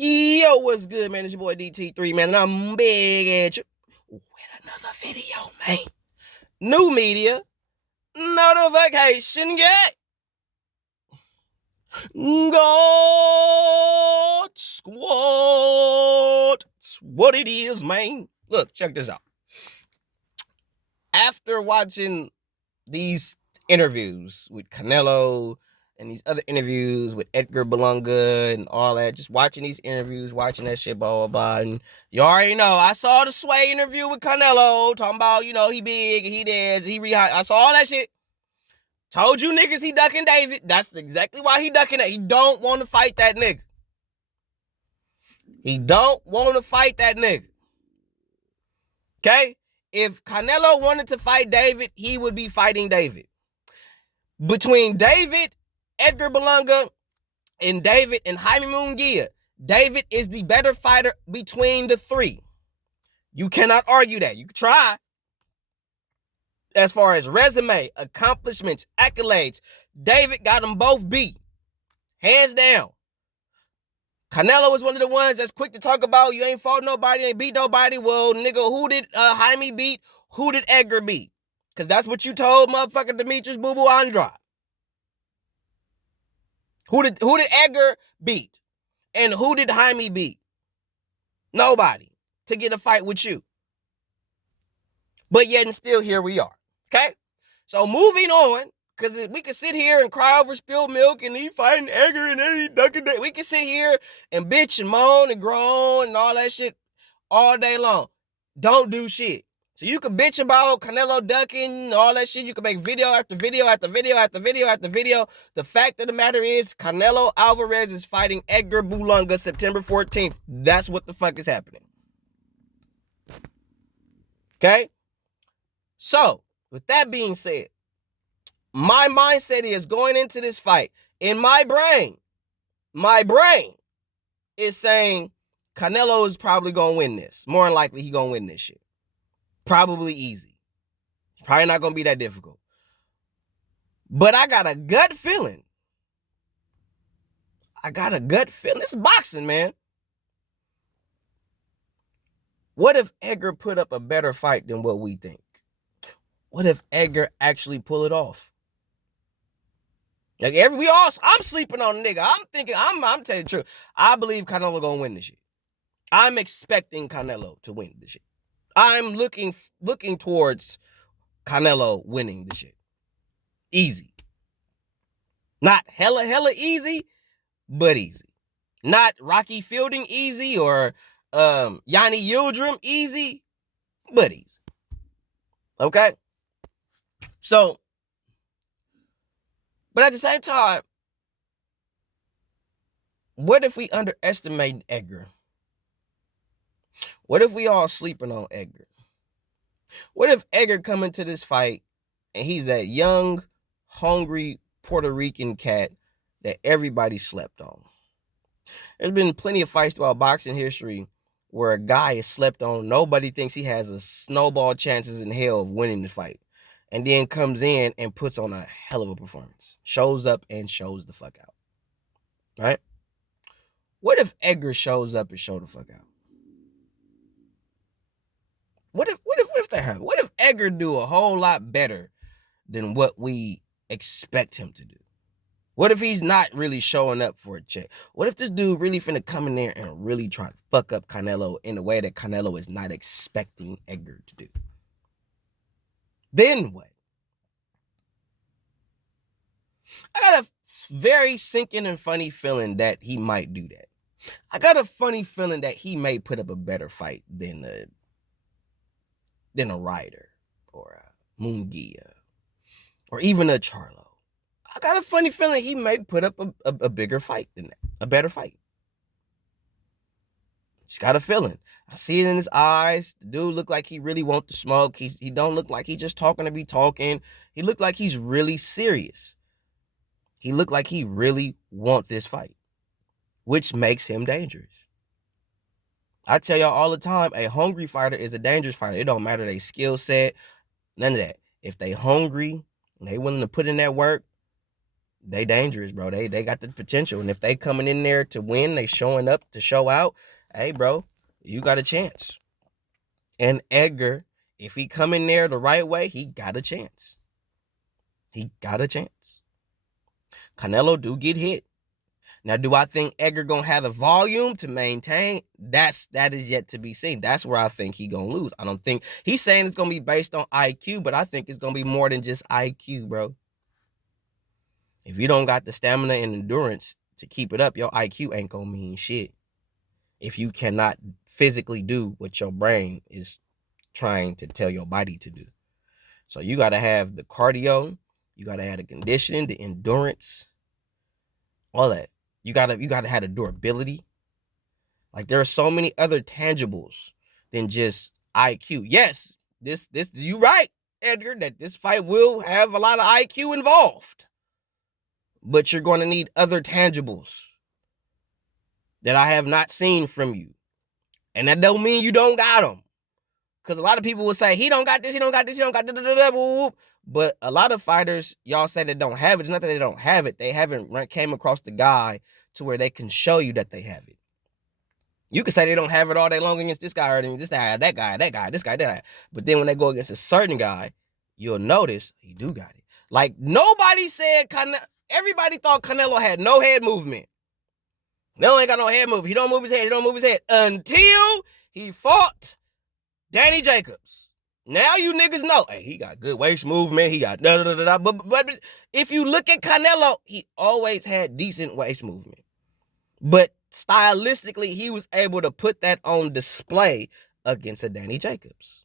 Yo, what's good, man? It's your boy DT3, man, and I'm big at you with another video, man. New media notification get God Squad. It's what it is, man. Look, check this out. After watching these interviews with Canelo and these other interviews with Edgar Berlanga and all that, just watching these interviews, watching that shit, blah, blah, blah. And you already know, I saw the Sway interview with Canelo, talking about, he big, he dead, I saw all that shit. Told you niggas he ducking David. That's exactly why he ducking that. He don't want to fight that nigga. He don't want to fight that nigga. Okay? If Canelo wanted to fight David, he would be fighting David. Between David, Edgar Berlanga, and David and Jaime Munguia, David is the better fighter between the three. You cannot argue that. You can try. As far as resume, accomplishments, accolades, David got them both beat. Hands down. Canelo was one of the ones that's quick to talk about, you ain't fought nobody, ain't beat nobody. Well, nigga, who did Jaime beat? Who did Edgar beat? Because that's what you told motherfucking Demetrius Boo Boo Andrade. Who did Edgar beat? And who did Jaime beat? Nobody. To get a fight with you. But yet and still here we are. Okay? So moving on, because we can sit here and cry over spilled milk and he fighting Edgar and then he ducking. We can sit here and bitch and moan and groan and all that shit all day long. Don't do shit. So you can bitch about Canelo ducking, all that shit. You can make video after video after video after video after video. The fact of the matter is, Canelo Alvarez is fighting Edgar Berlanga September 14th. That's what the fuck is happening. Okay? So, with that being said, my mindset is going into this fight. In my brain is saying Canelo is probably going to win this. More than likely, he going to win this shit. Probably easy. Probably not going to be that difficult. But I got a gut feeling. This is boxing, man. What if Edgar put up a better fight than what we think? What if Edgar actually pull it off? Like I'm sleeping on the nigga. I'm thinking, I'm telling you the truth. I believe Canelo gonna win this shit. I'm expecting Canelo to win this shit. I'm looking towards Canelo winning this shit. Easy. Not hella easy, but easy. Not Rocky Fielding easy or Yanni Yildirim easy, but easy. Okay? So, but at the same time, what if we underestimate Edgar? What if we all sleeping on Edgar? What if Edgar come into this fight and he's that young, hungry Puerto Rican cat that everybody slept on? There's been plenty of fights throughout boxing history where a guy is slept on. Nobody thinks he has a snowball chances in hell of winning the fight. And then comes in and puts on a hell of a performance. Shows up and shows the fuck out. Right? What if Edgar shows up and show the fuck out? What if that happens? What if Edgar do a whole lot better than what we expect him to do? What if he's not really showing up for a check? What if this dude really finna come in there and really try to fuck up Canelo in a way that Canelo is not expecting Edgar to do? Then what? I got a very sinking and funny feeling that he might do that. I got a funny feeling that he may put up a better fight than a Ryder or a Munguia or even a Charlo. I got a funny feeling he may put up a bigger fight than that, a better fight. Just got a feeling. I see it in his eyes. The dude look like he really want the smoke. He don't look like he just talking to be talking. He look like he's really serious. He look like he really want this fight, which makes him dangerous. I tell y'all all the time, a hungry fighter is a dangerous fighter. It don't matter their skill set, none of that. If they hungry and they willing to put in that work, they dangerous, bro. They got the potential. And if they coming in there to win, they showing up to show out, hey, bro, you got a chance. And Edgar, if he come in there the right way, he got a chance. He got a chance. Canelo do get hit. Now, do I think Edgar gonna have the volume to maintain? That is yet to be seen. That's where I think he gonna lose. I don't think he's saying it's gonna be based on IQ, but I think it's gonna be more than just IQ, bro. If you don't got the stamina and endurance to keep it up, your IQ ain't gonna mean shit. If you cannot physically do what your brain is trying to tell your body to do. So you gotta have the cardio, you gotta have the conditioning, the endurance, all that. You gotta have the durability. Like there are so many other tangibles than just IQ. Yes, this you right, Edgar, that this fight will have a lot of IQ involved. But you're going to need other tangibles that I have not seen from you. And that don't mean you don't got them. Because a lot of people will say, he don't got this, he don't got this, he don't got this. But a lot of fighters, y'all say they don't have it. It's not that they don't have it. They haven't came across the guy to where they can show you that they have it. You can say they don't have it all day long against this guy or this guy, that guy, this guy, that guy. But then when they go against a certain guy, you'll notice he do got it. Like nobody said everybody thought Canelo had no head movement. Canelo ain't got no head movement. He don't move his head. He don't move his head until he fought Danny Jacobs. Now you niggas know, hey, he got good waist movement. He got da-da-da-da. But if you look at Canelo, he always had decent waist movement. But stylistically, he was able to put that on display against a Danny Jacobs.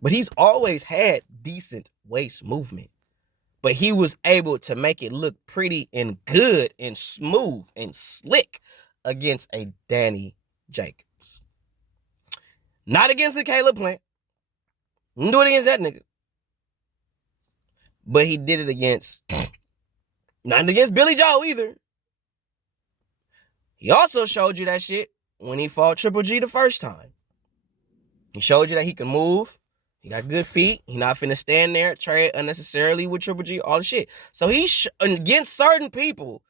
But he's always had decent waist movement. But he was able to make it look pretty and good and smooth and slick against a Danny Jacobs. Not against a Caleb Plant. Didn't do it against that nigga. But he did it against, not against Billy Joe either. He also showed you that shit when he fought Triple G the first time. He showed you that he can move. He got good feet. He not finna stand there, trade unnecessarily with Triple G, all the shit. So he, against certain people,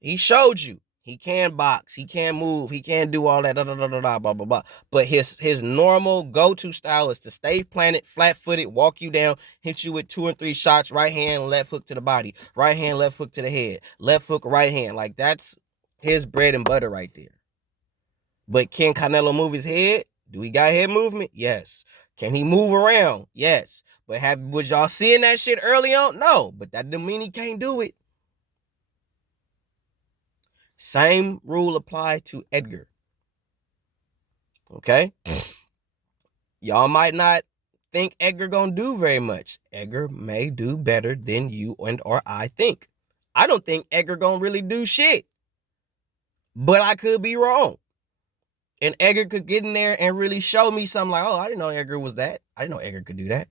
he showed you he can box, he can move, he can do all that, blah, blah, blah. But his normal go-to style is to stay planted, flat-footed, walk you down, hit you with 2 and 3 shots, right hand, left hook to the body, right hand, left hook to the head, left hook, right hand. Like, that's his bread and butter right there. But can Canelo move his head? Do he got head movement? Yes. Can he move around? Yes. But was y'all seeing that shit early on? No. But that doesn't mean he can't do it. Same rule apply to Edgar. Okay? Y'all might not think Edgar gonna do very much. Edgar may do better than you and or I think. I don't think Edgar gonna really do shit. But I could be wrong. And Edgar could get in there and really show me something like, oh, I didn't know Edgar was that. I didn't know Edgar could do that.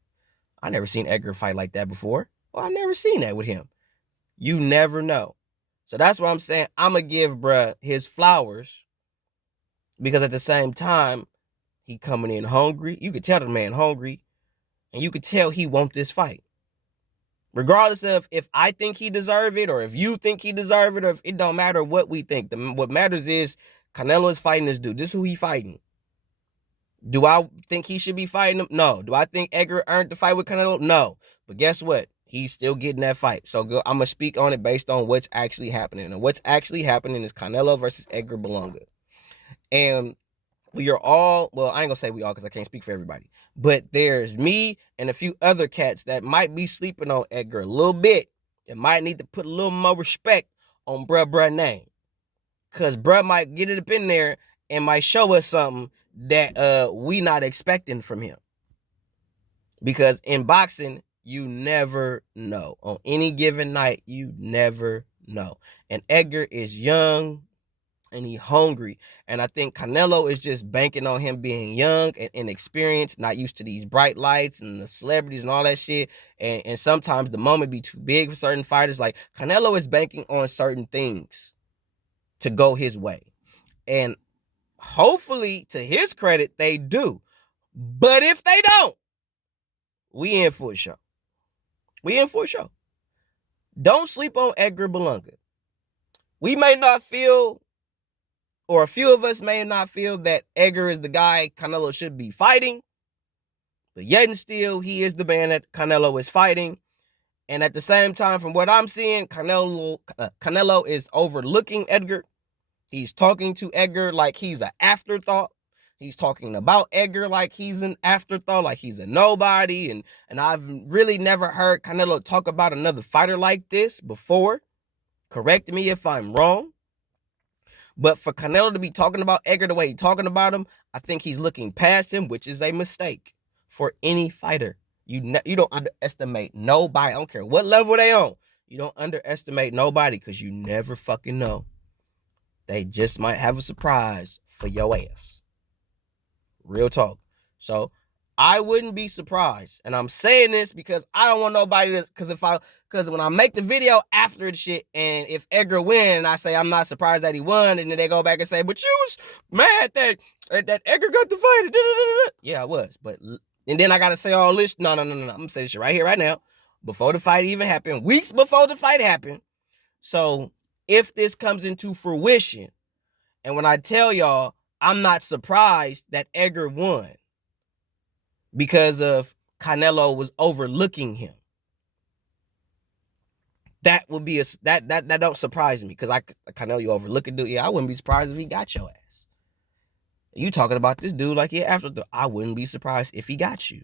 I never seen Edgar fight like that before. Well, I've never seen that with him. You never know. So that's what I'm saying. I'm going to give bruh his flowers because at the same time, he coming in hungry. You could tell the man hungry and you could tell he want this fight. Regardless of if I think he deserve it or if you think he deserve it or if it don't matter what we think. What matters is Canelo is fighting this dude. This is who he fighting. Do I think he should be fighting him? No. Do I think Edgar earned the fight with Canelo? No. But guess what? He's still getting that fight. So I'm going to speak on it based on what's actually happening. And what's actually happening is Canelo versus Edgar Berlanga. And we are all, well, I ain't going to say we all because I can't speak for everybody. But there's me and a few other cats that might be sleeping on Edgar a little bit. That might need to put a little more respect on bruh name. Because bruh might get it up in there and might show us something that we not expecting from him. Because in boxing, you never know. On any given night, you never know. And Edgar is young and he hungry. And I think Canelo is just banking on him being young and inexperienced, not used to these bright lights and the celebrities and all that shit. And sometimes the moment be too big for certain fighters. Like Canelo is banking on certain things to go his way. And hopefully, to his credit, they do. But if they don't, we in for a show. We in for a show. Don't sleep on Edgar Berlanga. We may not feel, or a few of us may not feel that Edgar is the guy Canelo should be fighting, but yet and still, he is the man that Canelo is fighting. And at the same time, from what I'm seeing, Canelo is overlooking Edgar. He's talking to Edgar like he's an afterthought. He's talking about Edgar like he's an afterthought, like he's a nobody. And I've really never heard Canelo talk about another fighter like this before. Correct me if I'm wrong. But for Canelo to be talking about Edgar the way he's talking about him, I think he's looking past him, which is a mistake for any fighter. You don't underestimate nobody. I don't care what level they on. You don't underestimate nobody because you never fucking know. They just might have a surprise for your ass. Real talk. So I wouldn't be surprised. And I'm saying this because I don't want nobody to, because when I make the video after the shit, and if Edgar win, and I say I'm not surprised that he won, and then they go back and say, but you was mad that Edgar got the fight. Yeah, I was. And then I got to say all this. No. I'm going to say this shit right here, right now. Before the fight even happened. Weeks before the fight happened. So if this comes into fruition, and when I tell y'all, I'm not surprised that Edgar won because of Canelo was overlooking him. That would be that don't surprise me because Canelo, you overlooking dude. Yeah, I wouldn't be surprised if he got your ass. You talking about this dude like yeah, I wouldn't be surprised if he got you.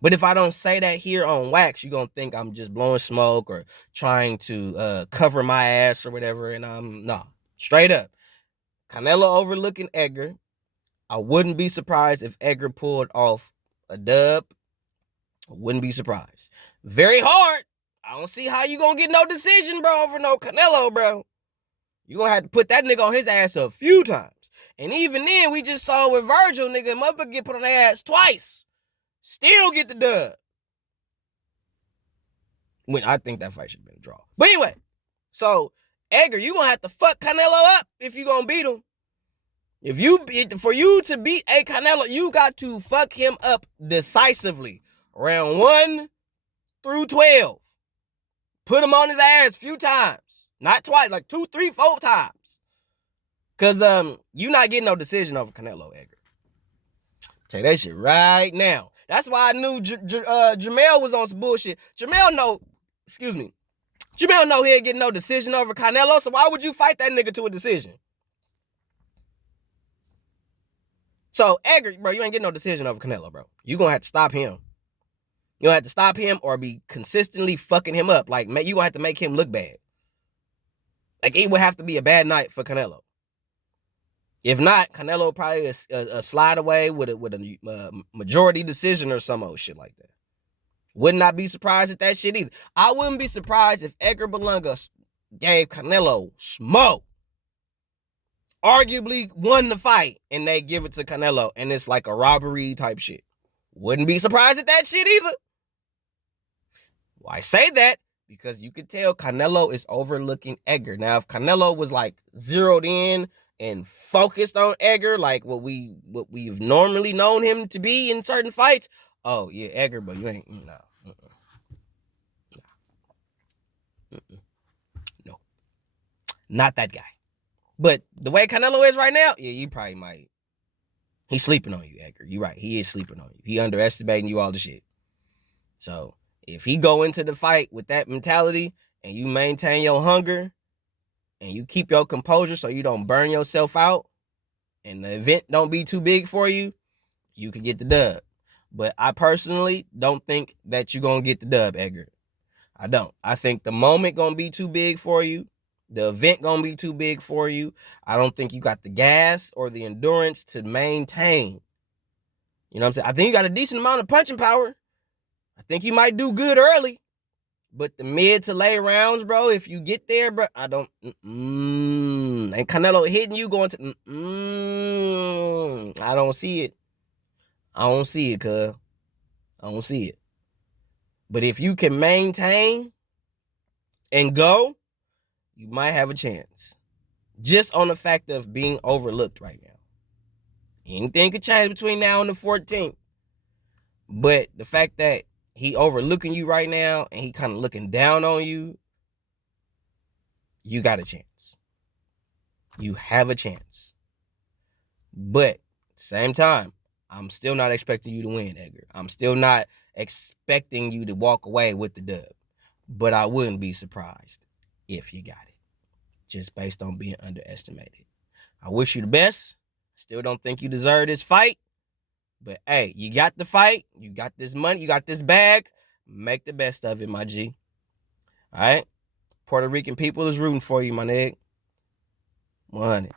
But if I don't say that here on wax, you're going to think I'm just blowing smoke or trying to cover my ass or whatever. And no, straight up. Canelo overlooking Edgar. I wouldn't be surprised if Edgar pulled off a dub. I wouldn't be surprised. Very hard. I don't see how you going to get no decision, bro, over no Canelo, bro. You're going to have to put that nigga on his ass a few times. And even then, we just saw with Virgil, nigga, motherfucker get put on their ass twice. Still get the dub. When I think that fight should have been a draw. But anyway, so Edgar, you gonna have to fuck Canelo up if you gonna beat him. For you to beat a Canelo, you got to fuck him up decisively. Round 1 through 12. Put him on his ass a few times. Not twice, like 2, 3, 4 times. Cause you not getting no decision over Canelo, Edgar. Tell that shit right now. That's why I knew Jamel was on some bullshit. Jamel know he ain't getting no decision over Canelo, so why would you fight that nigga to a decision? So, Edgar, bro, you ain't getting no decision over Canelo, bro. You gonna have to stop him. You gonna have to stop him or be consistently fucking him up. Like, you gonna have to make him look bad. Like, it would have to be a bad night for Canelo. If not, Canelo probably a slide away with a majority decision or some old shit like that. Would not be surprised at that shit either. I wouldn't be surprised if Edgar Berlanga gave Canelo smoke. Arguably won the fight and they give it to Canelo and it's like a robbery type shit. Wouldn't be surprised at that shit either. Well, I say that because you could tell Canelo is overlooking Edgar. Now, if Canelo was like zeroed in and focused on Edgar, like what we've normally known him to be in certain fights. Oh yeah, Edgar, but you ain't no, not that guy. But the way Canelo is right now, yeah, you probably might. He's sleeping on you, Edgar. You're right. He is sleeping on you. He underestimating you all the shit. So if he go into the fight with that mentality and you maintain your hunger and you keep your composure so you don't burn yourself out and the event don't be too big for you, you can get the dub. But I personally don't think that you're going to get the dub, Edgar. I don't. I think the moment going to be too big for you. The event going to be too big for you. I don't think you got the gas or the endurance to maintain. You know what I'm saying? I think you got a decent amount of punching power. I think you might do good early. But the mid to late rounds, bro, if you get there, bro, I don't, and Canelo hitting you going to, I don't see it. I don't see it, cuz. I don't see it. But if you can maintain and go, you might have a chance. Just on the fact of being overlooked right now. Anything could change between now and the 14th. But the fact that he overlooking you right now and he kind of looking down on you, you got a chance. You have a chance. But same time, I'm still not expecting you to win, Edgar. I'm still not expecting you to walk away with the dub. But I wouldn't be surprised if you got it, just based on being underestimated. I wish you the best. Still don't think you deserve this fight. But hey, you got the fight. You got this money. You got this bag. Make the best of it, my G. All right? Puerto Rican people is rooting for you, my nigga. 100.